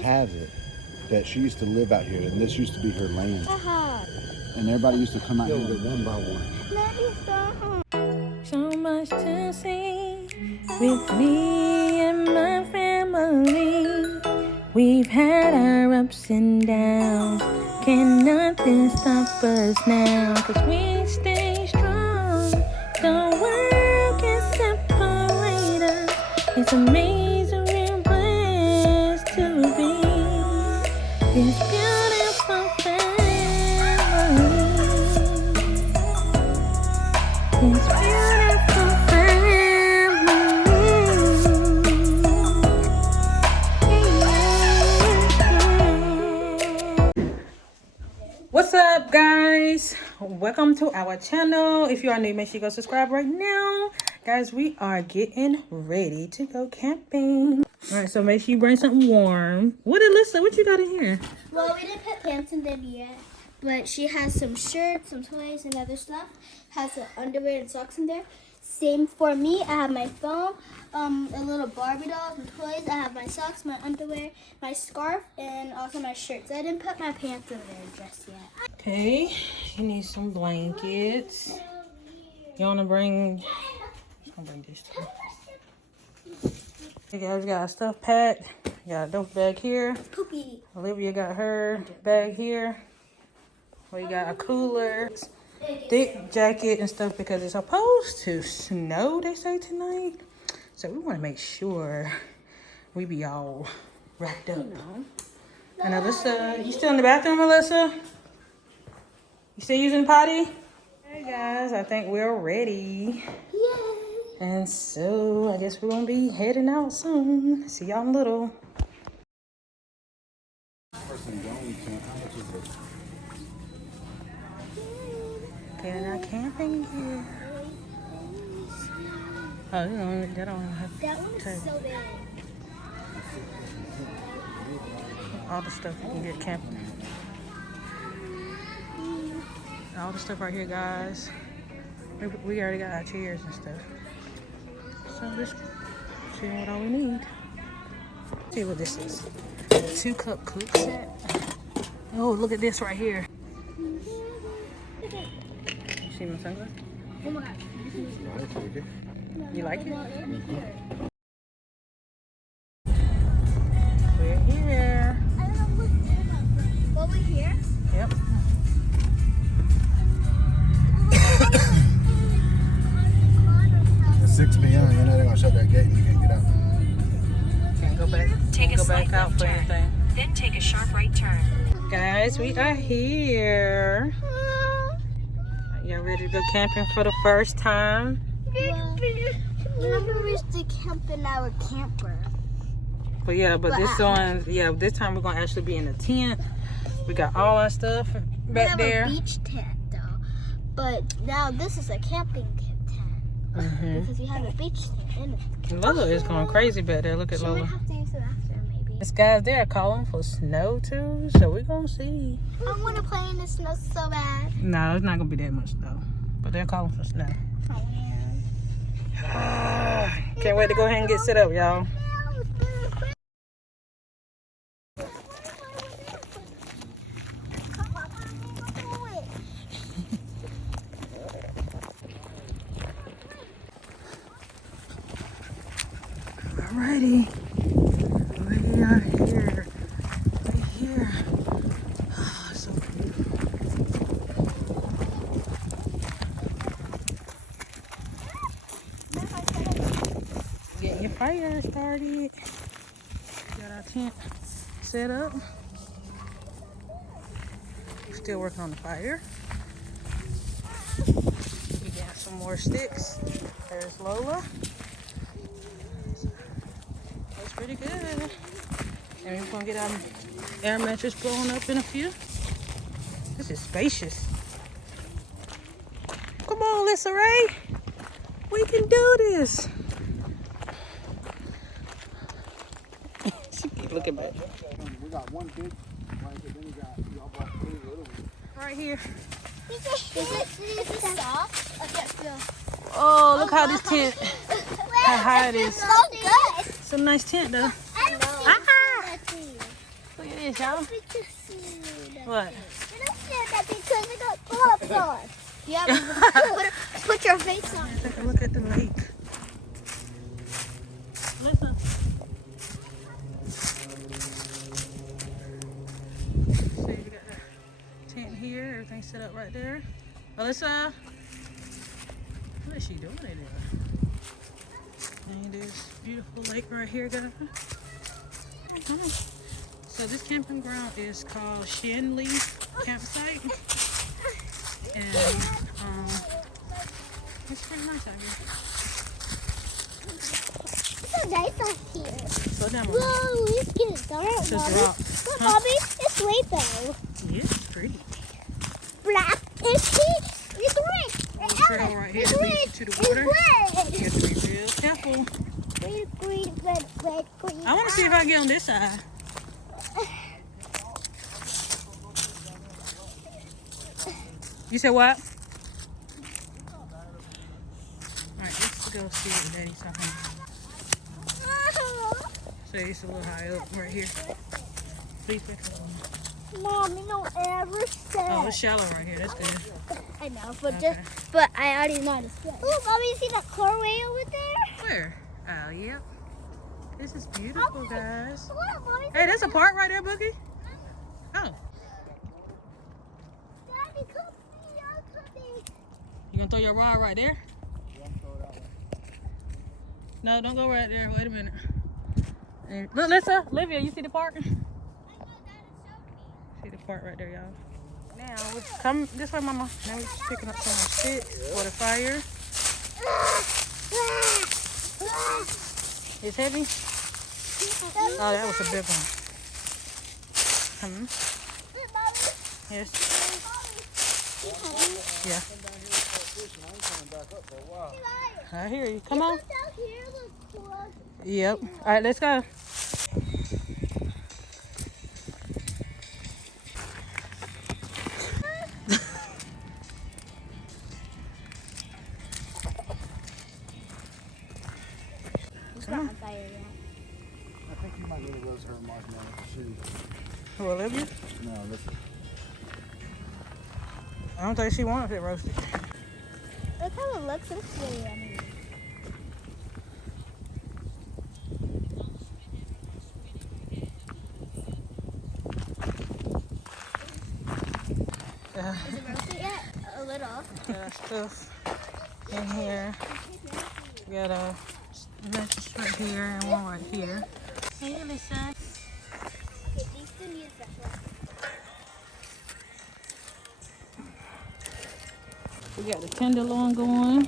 Has it that she used to live out here, and this used to be her land. And everybody used to come out here one by one. So much to see with me and my family. We've had our ups and downs. Can nothing stop us now? 'Cause we stay strong. The world can separate us. It's amazing we're blessed to be this beautiful family. This beautiful family. What's up, guys? Welcome to our channel. If you are new, make sure you go subscribe right now. Guys, we are getting ready to go camping. All right, so make sure you bring something warm. What, Alyssa? What you got in here? Well, we didn't put pants in there yet, but she has some shirts, some toys, and other stuff. Has some underwear and socks in there. Same for me. I have my phone, a little Barbie doll, some toys. I have my socks, my underwear, my scarf, and also my shirts. I didn't put my pants in there just yet. Okay, you need some blankets. You want to bring... I'm gonna bring this too. You guys got stuff packed. You got a duffel bag here. Poopy. Olivia got her bag here. We got a cooler, thick jacket and stuff because it's supposed to snow, they say, tonight. So we want to make sure we be all wrapped up. And Alyssa, you still in the bathroom, Alyssa? You still using the potty? Hey guys, I think we're ready. Yay! And so I guess we're gonna be heading out soon. See y'all in a little. They're not camping here. Oh, they don't have That one is so big. all the stuff you can get camping. All the stuff right here, guys. We already got our chairs and stuff. So just seeing what all we need. See what this is. 2-cup cook set. Oh, look at this right here. You see my sunglasses? Oh my god. You like it? We're here. Well, we're here. Yep. At 6 p.m., you know they're gonna shut that gate and you can't get out. Can't go back. Take a Go slight back out left for turn, anything. then take a sharp right turn. Guys, we are here. Y'all ready to go camping for the first time? Well, remember we used to camp in our camper. But yeah, but this time we're gonna actually be in a tent. We got all our stuff back We there. have a beach tent though, but now this is a camping tent because we have a beach tent in it. Lola is going crazy back there. Look at She might Lola. have to use the bathroom maybe. This guy's there calling for snow too, so we're gonna see. I want to play in the snow so bad. No, it's not gonna be that much snow, but they're calling for snow. Oh man. Can't wait to go ahead and get set up, y'all. Alrighty, we are here. We're here. Oh, it's so beautiful. Getting your fire started. Got our tent set up. Still working on the fire. We got some more sticks. There's Lola. Looks pretty good. And we're gonna get our air mattress blown up in a few. This is spacious. Come on, Alyssa Ray. We can do this. She keep looking back. We got one big blanket, then we got y'all brought 3 little ones. Right here. Is it soft? I can't feel. Oh, look how this tent, how high it is. So good. It's a nice tent though. I don't Ah! this, y'all? What? Because it got gloves on. Yeah, put your face on. Take a look at the lake. Listen. See, we got the tent here. Everything's set up right there. Alyssa, what is she doing in there? And there's beautiful lake right here, guys. So this camping ground is called Shenley Campsite. And it's pretty nice out here. It's so nice out here. Slow down, Mama. Whoa, it's getting dark, It's a Mommy. drop. Look, Huh? Mommy, it's rainbow. Yeah, it's pretty. Black. It's pink. It's red. It's Trail orange. right here It's that red. leads to the water. It's You have to be real careful. red. Green, red, red, green. I want to see if I can get on this side. You said what? Alright, let's go see what Daddy's talking about. So it's a little high up right here. Please pick up. Mommy, no ever said. Oh, it's shallow right here. That's good. I know, but Okay. but I already know how to swim. Oh, Mommy, you see that car way over there? Where? Oh, yep. This is beautiful, guys. Look, Mommy. Hey, there's a park right there, Boogie. Oh, Daddy, come see, I'm coming. you gonna throw your rod right there? No, don't go right there. Wait a minute. And look, Alyssa, Olivia, you see the park? See the park right there, y'all. Now, come this way, Mama. Now we're just picking up some more sticks for the fire. It's heavy? Oh, that was a big one. Yes. Yeah. I hear you. Come on. Yep. All right, let's go. It's not on fire yet. I think you might need to roast her marshmallow shoot. Who, Olivia? No, listen. I don't think she wants it roasted. Look how it looks. It looks really yummy. Is it roasted yet? A little. Got stuff in here. We got a mattress right here and one right here. Hey, Alyssa. Okay, these can use that one. We got the tenderloin going.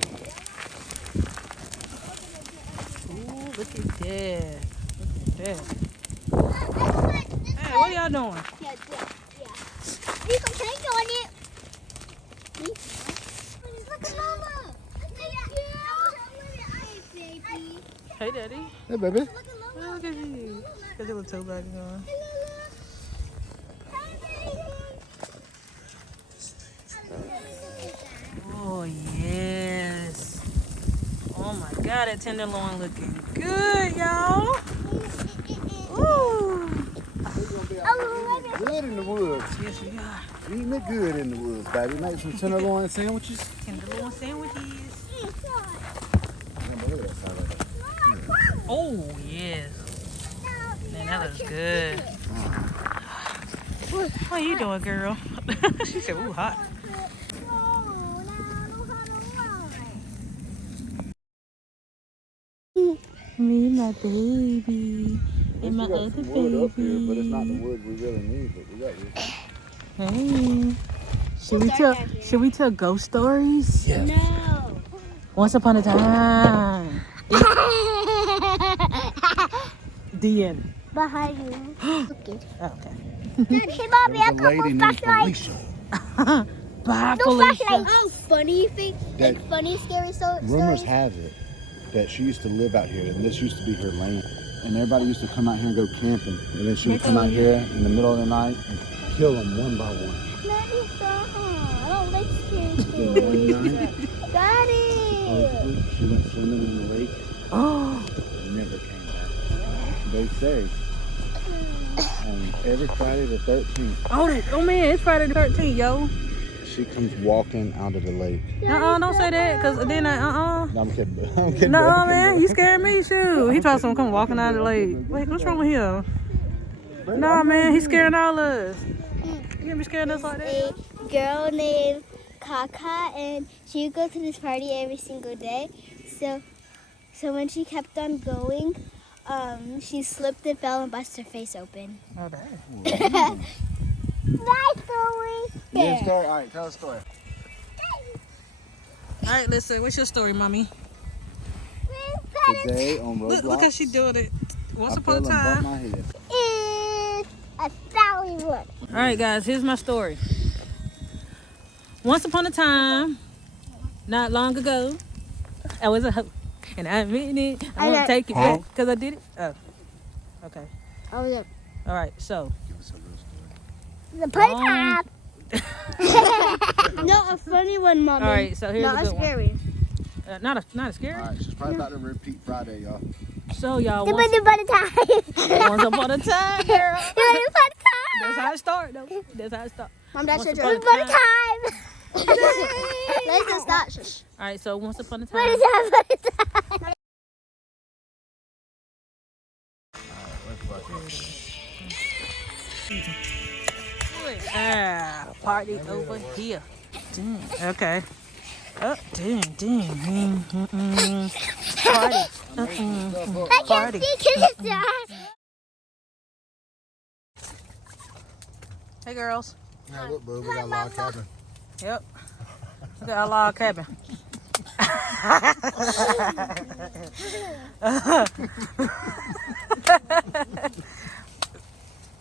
Ooh, look at that. Look at that. Hey, what y'all doing? Yeah. You can take on it. Look at Mama. Hey, Daddy. Hey, baby. Look at Mama. Look at you. Got your little toe back on. Oh, yes. Oh, my God. That tenderloin looking good, y'all. Ooh. Good in the woods. Yes, we are. Eating it good in the woods, baby. Make some tenderloin sandwiches. Tenderloin sandwiches. Remember, look at that side of that. Oh, yes. Man, that looks good. What are you doing, girl? She said, ooh, hot. Me, my baby, and my We got other some wood up here, baby. but it's not the wood we really need, but we got wood. Hey. Should we tell ghost stories? Yes. No. Once upon a time. The end. Behind you. Okay. Okay. Hey, Mommy, I There was a got lady one named flashlight. Felicia. Bye, No Felicia. flashlight. Oh, funny thing. That- Like funny, scary stories. Rumors have it that she used to live out here, and this used to be her land. And everybody used to come out here and go camping. And then she would come out here in the middle of the night and kill them one by one. Daddy, stop. I don't like scary Then one stories. night, Daddy. she went swimming in the lake Oh. and never came back. They say And every Friday the 13th, Oh man, it's Friday the 13th, yo. she comes walking out of the lake. Don't say that, cause then No, I'm kidding. I'm kidding. No, man, you scared me, shoot. He told someone come walking out of the lake. Wait, what's wrong with him? No, man, he's scaring all of us. You gonna be scaring us like that? A girl named Kaka, and she would go to this party every single day. So when she kept on going, she slipped and fell and busted her face open. Oh, dang. My story. Your story? All right, tell a story. All right, listen, what's your story, mommy? Today on Roblox, Look how she doing it. Once I upon a fell and bumped time. my head. It's a Sally one. All right, guys, here's my story. Once upon a time, not long ago, I was a hoe. And I mean it. I want to take it back because I did it. Oh, okay. Oh, yeah. All right, so. Give us a real story. The playtime. No, a funny one, Mommy. All right, so here's Not a a good scary. one. Not a scary. All right, she's probably about to repeat Friday, y'all. So y'all, The once time. upon a time, girl. That's how it started, though. That's how it started. Mom, that's Once your upon a turn. time. Let's just start. Shush. All right, so once upon a What is time. that? Party over here. Dang, okay. Oh, dang. Party. Party. Hey, girls. Yeah, look, boo, we got a log cabin. Yep. We got a log cabin.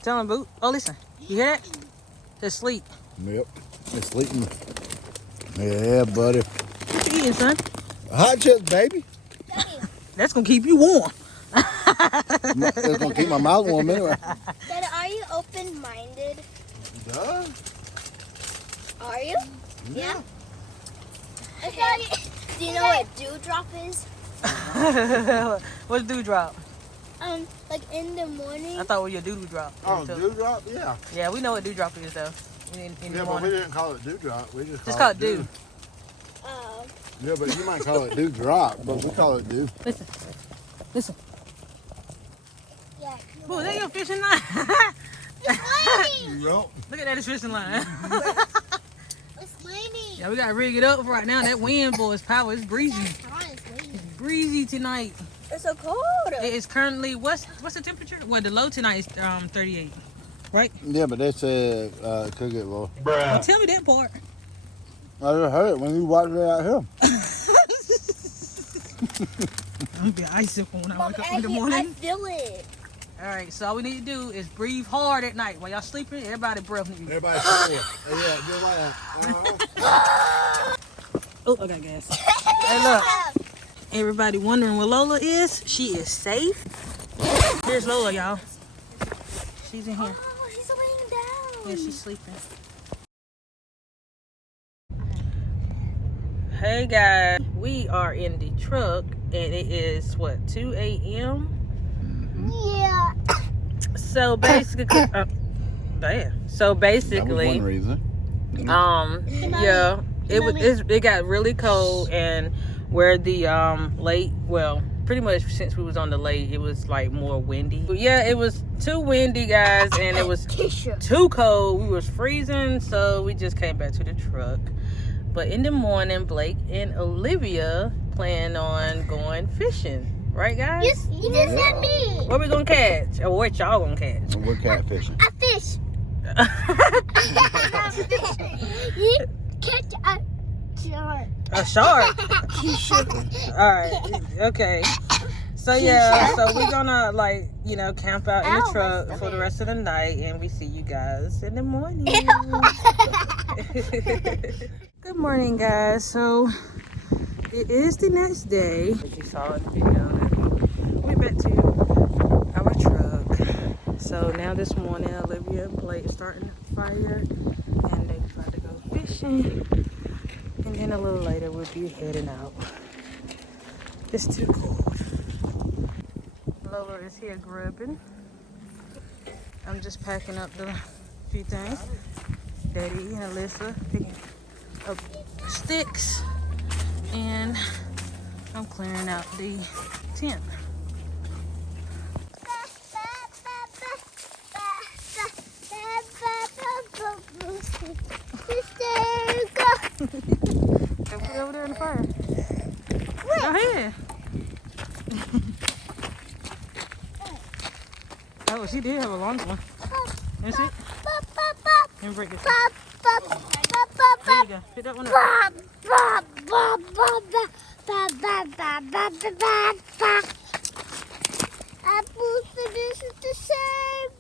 Tell him, boo. Oh, listen. You hear that? Just sleep. Yep, it's sleeping. Yeah, buddy. What you eating, son? Hot chips, baby. That's gonna keep you warm. It's gonna keep my mouth warm anyway. Dad, are you open-minded? Duh. Are you? Yeah. Okay. Do you know what dewdrop is? What's dewdrop? Like in the morning. I thought it was your doodle drop. Oh, dewdrop? Yeah. Yeah, we know what dewdrop is though. In the Yeah, but we morning. didn't call it dewdrop. We Just call it dew. Oh. Yeah, but you might call it dewdrop, but we call it dew. Listen. Yeah. Boo, is that your fishing line? Yep. Look at that, it's fishing line. It's raining. Yeah, we gotta rig it up right now. That wind, boy, is power. It's breezy. It's breezy tonight. It's so cold. It is currently, what's the temperature? Well, the low tonight is 38, right? Yeah, but they said it could get low. Well, tell me that part. I just heard it when you watch it out here. I'm gonna be icy when I wake up in the morning. I feel it. All right, so all we need to do is breathe hard at night. While y'all sleeping, everybody breath need to be. Everybody say it. Yeah, just like that. Oh, I got gas. Hey, look. Everybody wondering where Lola is. She is safe. Here's Lola, y'all. She's in here. Oh, she's laying down. Yeah, she's sleeping. Hey, guys. We are in the truck, and it is, what, 2 a.m.? Yeah. So, basically... So, basically... That was one reason. Yeah, it got really cold, and where the lake, well, pretty much since we was on the lake, it was like more windy. But yeah, it was too windy, guys, and it was too cold. We was freezing, so we just came back to the truck. But in the morning, Blake and Olivia plan on going fishing, right, guys? You just said me. What we gonna catch, or what y'all gonna catch? We're catfishing. A fish. You catch a shark. A shark. All right. Okay. So yeah. So we're gonna camp out in the truck for the rest of the night, and we see you guys in the morning. Good morning, guys. So it is the next day. As you saw in the video, we went back to our truck. So now this morning, Olivia and Blake starting a fire, and they about to go fishing. And then a little later, we'll be heading out. It's too cold. Lola is here grubbing. I'm just packing up the few things. Daddy and Alyssa picking up sticks, and I'm clearing out the tent. Go put it over there in the fire. Go ahead. Oh, she did have a long one. That's it. Let me break this. There you go. Pick that one up. This is the same.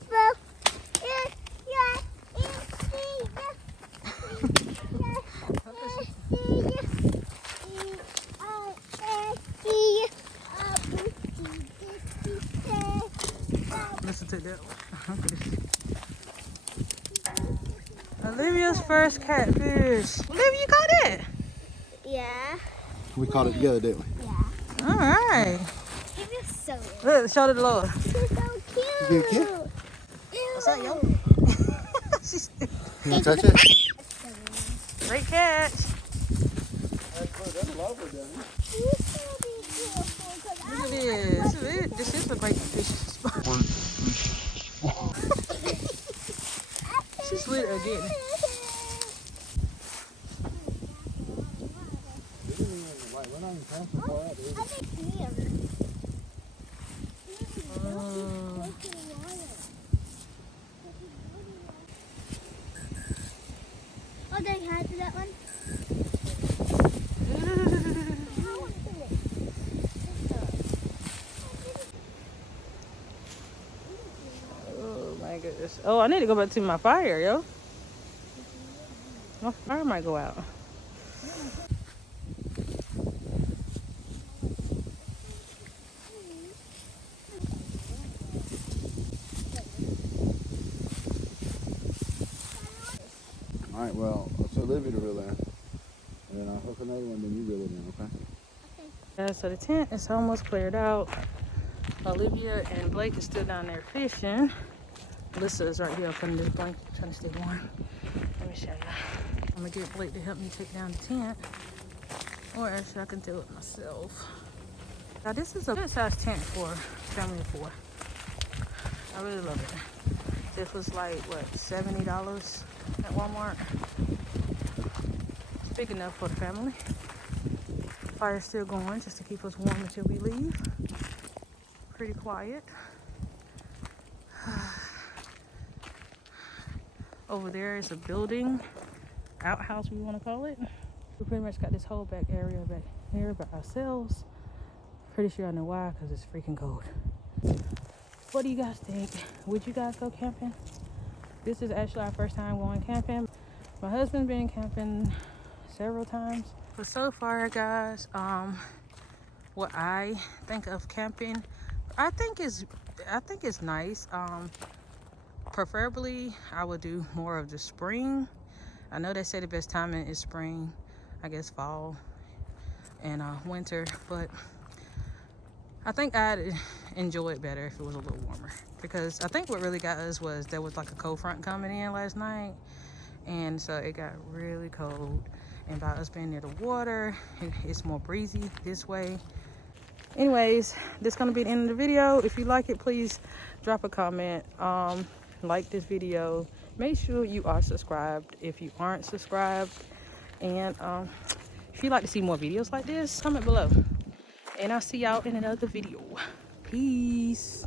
Listen to that one. Olivia's first catfish. Olivia, you caught it? Yeah. We caught it together, didn't we? Yeah. All right. It was so Look, show it to the Lord. She's so cute. You cute? What's that, yo? She's You want to touch it? great catch. That's lovely, down here. She's so beautiful. Look at this. This is a great fish spot. She slid again. We're not even camping far out, dude. I think here. Oh, they had that one. Oh my goodness. Oh, I need to go back to my fire, yo. My fire might go out. All right, well, let's Olivia to reel in. And then I'll hook another one, then you reel it in, okay? Yeah, so the tent is almost cleared out. Olivia and Blake is still down there fishing. Alyssa is right here up under this blanket trying to stay warm. Let me show you. I'm gonna get Blake to help me take down the tent, or actually I can do it myself. Now this is a good size tent for a family of 4. I really love it. This was like, what, $70 at Walmart. It's big enough for the family. Fire's still going just to keep us warm until we leave. Pretty quiet. Over there is a building, outhouse we want to call it. We pretty much got this whole back area back here by ourselves. Pretty sure I know why, because it's freaking cold. What do you guys think? Would you guys go camping? This is actually our first time going camping. My husband's been camping several times. But so far, guys, what I think of camping, I think it's nice. Preferably, I would do more of the spring. I know they say the best timing is spring, I guess fall and winter, but I think I'd enjoy it better if it was a little warmer, because I think what really got us was there was like a cold front coming in last night, and so it got really cold. And by us being near the water, it's more breezy this way. Anyways, this is gonna be the end of the video. If you like it, please drop a comment, like this video, make sure you are subscribed if you aren't subscribed, and if you'd like to see more videos like this, comment below, and I'll see y'all in another video. Peace.